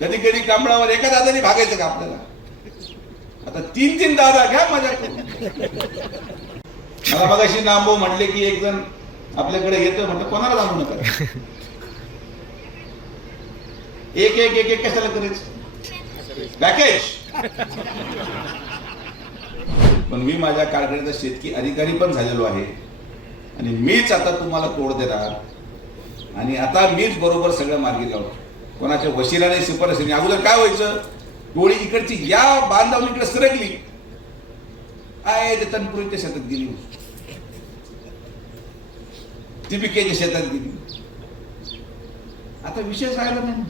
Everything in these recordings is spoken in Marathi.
कधी कधी कांबळावर एका दादाने भागायचं का आपल्याला? आता तीन तीन दादा घ्या मजा करून. मला मगाशी नामभाऊ म्हणले की एक जण आपल्याकडे येतो, म्हणतो कोणाला जाणू नका. एक एक एक एक कशाला करायचं पॅकेज. पण मी माझ्या कारखान्याचा शेतकी अधिकारी पण झालेलो आहे आणि मीच आता तुम्हाला तोड देणार आणि आता मीच बरोबर सगळं मार्गी लावतो. कोणाच्या वशिलाने शिफारशीने. अगोदर काय व्हायचं, टोळी इकडची या बांधावून इकडे सरकली, आहे ते तनपुरीच्या शेतात गेली, ती पिकेच्या शेतात गेली. आता विषय राहिला नाही.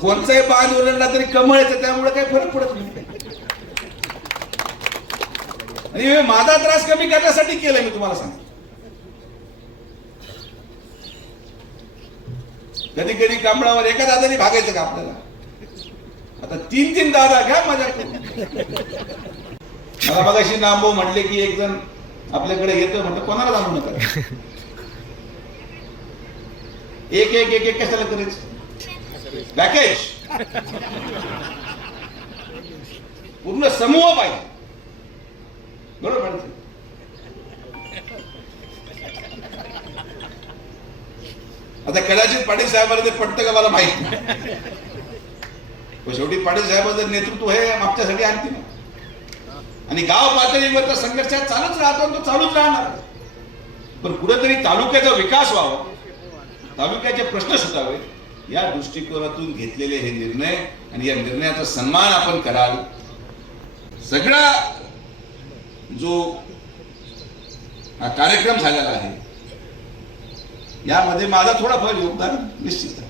कोणचाही बांध ओरडला तरी कमळायचं, त्यामुळे काही फरक पडत नाही. आणि माझा त्रास कमी करण्यासाठी केलंय मी तुम्हाला सांगतो. कधी कधी कांबळावर एका दादाने भागायचं का आपल्याला? आता तीन तीन दादा घ्या मजा करून. मला मगाशी नामभाऊ म्हणले की एक जण आपल्याकडे येतो, म्हणतो कोणाला जाणू नका. एक एक एक एक कशाला करायचं पॅकेज. पूर्ण समूह पाहिजे, बरोबर. आता कदाचित पाटील साहेबांना ते पटतं का मला माहित नाही, पण शेवटी पाटील साहेबांचं नेतृत्व हे आमच्यासाठी आणखी ना. आणि गाव पातळीवर संघर्ष चालूच राहतो, तो चालूच राहणार. पण कुठेतरी तालुक्याचा विकास व्हावा, तालुक्याचे प्रश्न सुटावे, या दृष्टिकोनातून घेतलेले हे निर्णय आणि या निर्णयाचा सन्मान आपण कराल. सगळा जो हा कार्यक्रम झालेला आहे यामध्ये माझा थोडाफार योगदान निश्चित आहे.